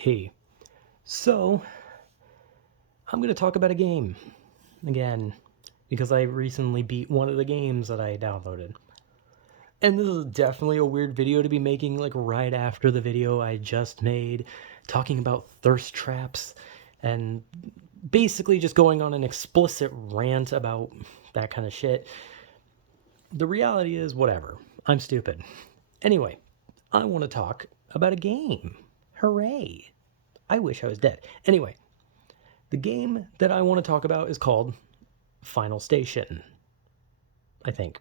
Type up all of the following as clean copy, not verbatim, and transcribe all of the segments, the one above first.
Hey, so I'm going to talk about a game again because I recently beat one of the games that I downloaded. And this is definitely a weird video to be making like right after the video I just made talking about thirst traps and basically just going on an explicit rant about that kind of shit. The reality is, whatever. I'm stupid. Anyway, I want to talk about a game. Hooray. I wish I was dead. Anyway, the game that I want to talk about is called Final Station. I think.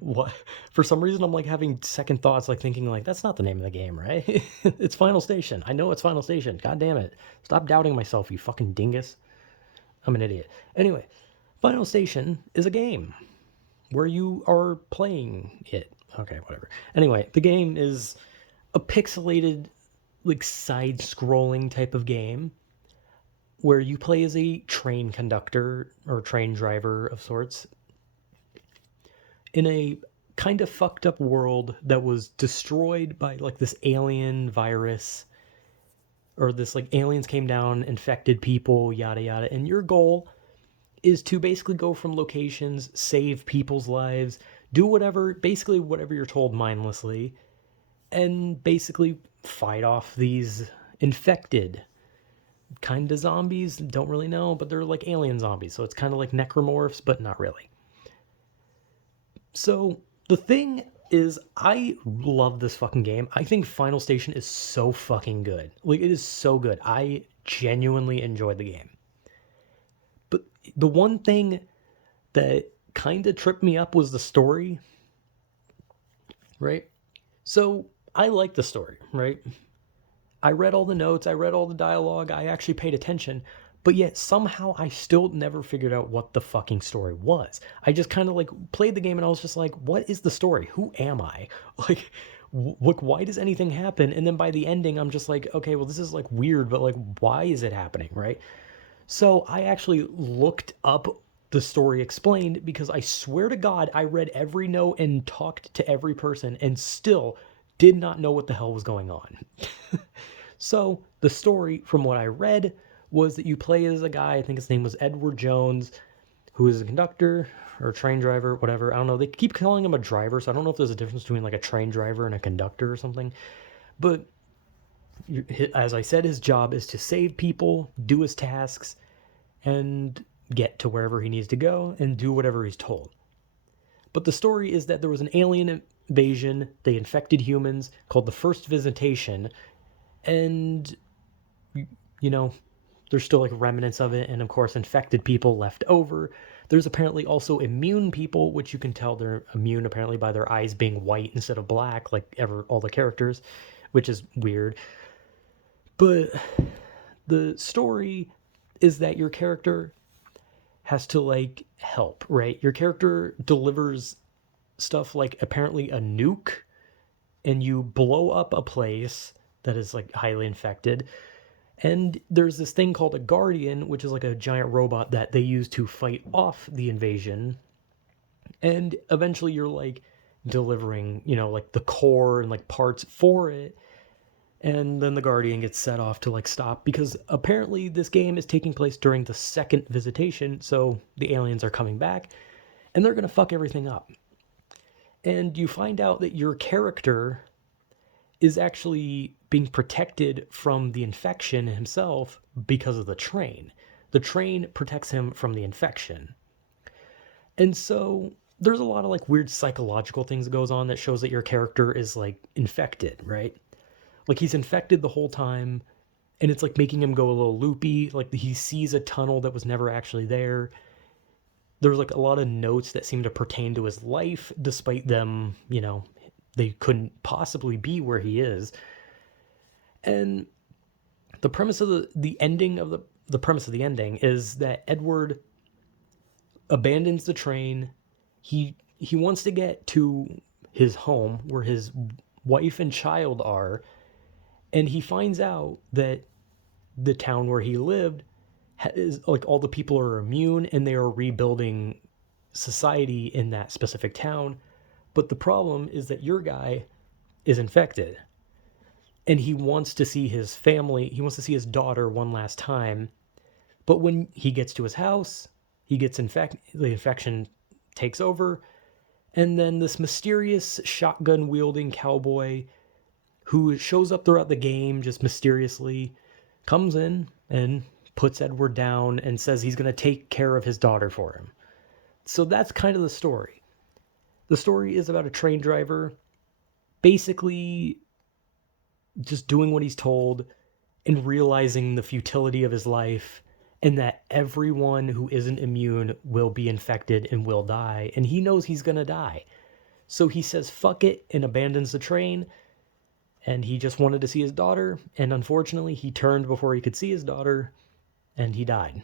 What? For some reason, I'm like having second thoughts, like thinking like that's not the name of the game, right? It's Final Station. I know it's Final Station. God damn it! Stop doubting myself, you fucking dingus. I'm an idiot. Anyway, Final Station is a game where you are playing it. Okay, whatever. Anyway, the game is a pixelated, like side-scrolling type of game where you play as a train conductor or train driver of sorts in a kind of fucked up world that was destroyed by like this alien virus, or this like aliens came down, infected people, yada yada, and your goal is to basically go from locations, save people's lives, do whatever, basically whatever you're told mindlessly, and basically fight off these infected kind of zombies. Don't really know, but they're like alien zombies, so it's kind of like necromorphs, but not really. So the thing is, I love this fucking game. I think Final Station is so fucking good. Like, it is so good. I genuinely enjoyed the game. But the one thing that kind of tripped me up was the story, right? So I like the story, right? I read all the notes, I read all the dialogue, I actually paid attention, but yet somehow I still never figured out what the fucking story was. I just kind of like played the game and I was just like, what is the story? Who am I? Like, why does anything happen? And then by the ending, I'm just like, okay, well, this is like weird, but like, why is it happening, right? So I actually looked up the story explained because I swear to God, I read every note and talked to every person and still did not know what the hell was going on. So the story, from what I read, was that you play as a guy, I think his name was Edward Jones, who is a conductor or a train driver, whatever. I don't know. They keep calling him a driver, so I don't know if there's a difference between like a train driver and a conductor or something. But as I said, his job is to save people, do his tasks, and get to wherever he needs to go and do whatever he's told. But the story is that there was an alien invasion. They infected humans called the First Visitation, and you know, there's still like remnants of it, and of course infected people left over. There's apparently also immune people, which you can tell they're immune apparently by their eyes being white instead of black, like all the characters, which is weird. But the story is that your character has to like help, right? Your character delivers stuff like apparently a nuke, and you blow up a place that is like highly infected. And there's this thing called a Guardian, which is like a giant robot that they use to fight off the invasion. And eventually you're like delivering, like the core and like parts for it. And then the Guardian gets set off to like stop because apparently this game is taking place during the second visitation. So the aliens are coming back and they're going to fuck everything up. And you find out that your character is actually being protected from the infection himself because of the train. The train protects him from the infection. And so there's a lot of like weird psychological things that goes on that shows that your character is like infected, right? Like he's infected the whole time and it's like making him go a little loopy, like he sees a tunnel that was never actually there. There's like a lot of notes that seem to pertain to his life despite them, they couldn't possibly be where he is. And the premise of the ending of the premise of the ending is that Edward abandons the train. He wants to get to his home where his wife and child are, and he finds out that the town where he lived is like all the people are immune and they are rebuilding society in that specific town. But the problem is that your guy is infected. and he wants to see his family. He wants to see his daughter one last time. But when he gets to his house, he gets the infection takes over, and then this mysterious shotgun wielding cowboy who shows up throughout the game just mysteriously comes in and puts Edward down and says he's going to take care of his daughter for him. So that's kind of the story. The story is about a train driver basically just doing what he's told and realizing the futility of his life and that everyone who isn't immune will be infected and will die. And he knows he's going to die. So he says, fuck it, and abandons the train. And he just wanted to see his daughter. And unfortunately, he turned before he could see his daughter and he died.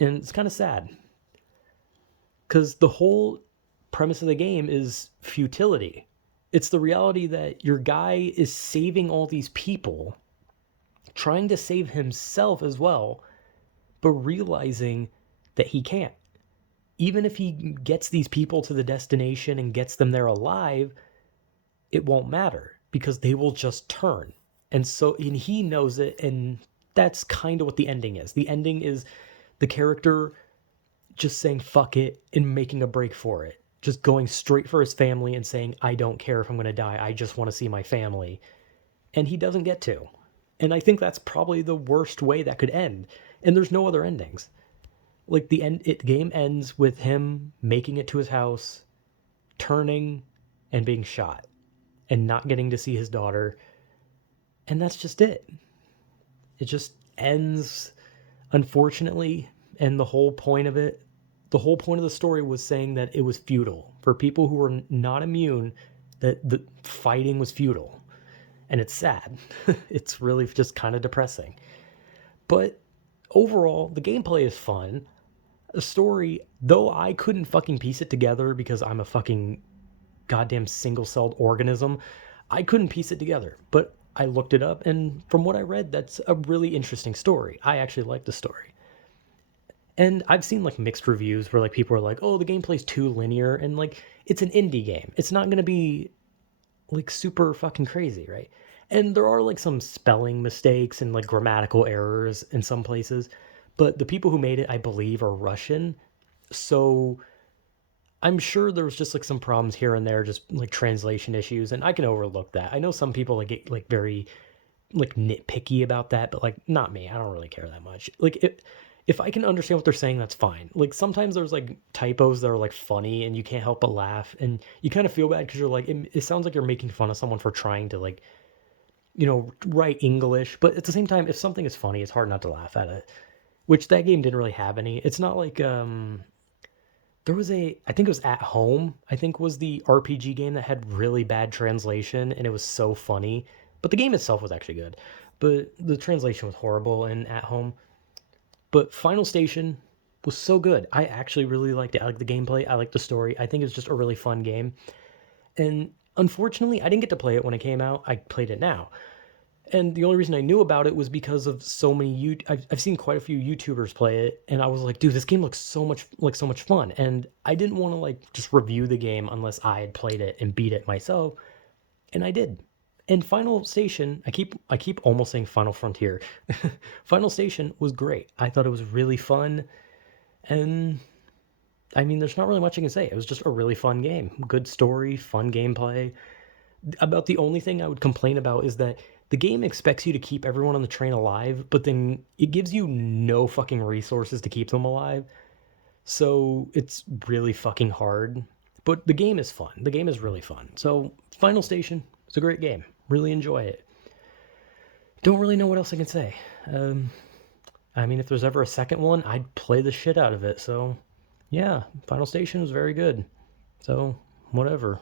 And it's kind of sad. Because the whole premise of the game is futility. It's the reality that your guy is saving all these people, trying to save himself as well, but realizing that he can't. Even if he gets these people to the destination and gets them there alive, it won't matter because they will just turn. And he knows it, and that's kind of what the ending is. The ending is the character just saying fuck it and making a break for it. Just going straight for his family and saying, I don't care if I'm going to die. I just want to see my family. And he doesn't get to. And I think that's probably the worst way that could end. And there's no other endings. Like the game ends with him making it to his house, turning and being shot and not getting to see his daughter. And that's just it. It just ends, unfortunately. And the whole point of the story was saying that it was futile. For people who were not immune, that the fighting was futile. And it's sad. It's really just kind of depressing. But overall, the gameplay is fun. The story, though I couldn't fucking piece it together because I'm a fucking goddamn single-celled organism, I couldn't piece it together. But I looked it up, and from what I read, that's a really interesting story. I actually like the story. And I've seen like mixed reviews where like people are like, oh, the gameplay's too linear, and like it's an indie game. It's not going to be like super fucking crazy, right? And there are like some spelling mistakes and like grammatical errors in some places, but the people who made it, I believe, are Russian. So I'm sure there was just like some problems here and there, just like translation issues, and I can overlook that. I know some people like get like very like nitpicky about that, but like not me. I don't really care that much. Like if I can understand what they're saying, that's fine. Like sometimes there's like typos that are like funny and you can't help but laugh, and you kind of feel bad because you're like, it sounds like you're making fun of someone for trying to like, write English. But at the same time, if something is funny, it's hard not to laugh at it, which that game didn't really have any. It's not like, there was I think it was At Home, I think was the RPG game that had really bad translation and it was so funny. But the game itself was actually good. But the translation was horrible in At Home. But Final Station was so good. I actually really liked it. I like the gameplay. I like the story. I think it's just a really fun game. And unfortunately, I didn't get to play it when it came out. I played it now. And the only reason I knew about it was because of so many I've seen quite a few YouTubers play it, and I was like, dude, this game looks so much fun. And I didn't want to like just review the game unless I had played it and beat it myself, and I did. And Final Station, I keep almost saying Final Frontier. Final Station was great. I thought it was really fun, and I mean, there's not really much I can say. It was just a really fun game. Good story, fun gameplay. About the only thing I would complain about is that the game expects you to keep everyone on the train alive, but then it gives you no fucking resources to keep them alive. So it's really fucking hard. But the game is fun. The game is really fun. So Final Station, it's a great game. Really enjoy it. Don't really know what else I can say. I mean, if there's ever a second one, I'd play the shit out of it. So, yeah, Final Station was very good. So, whatever.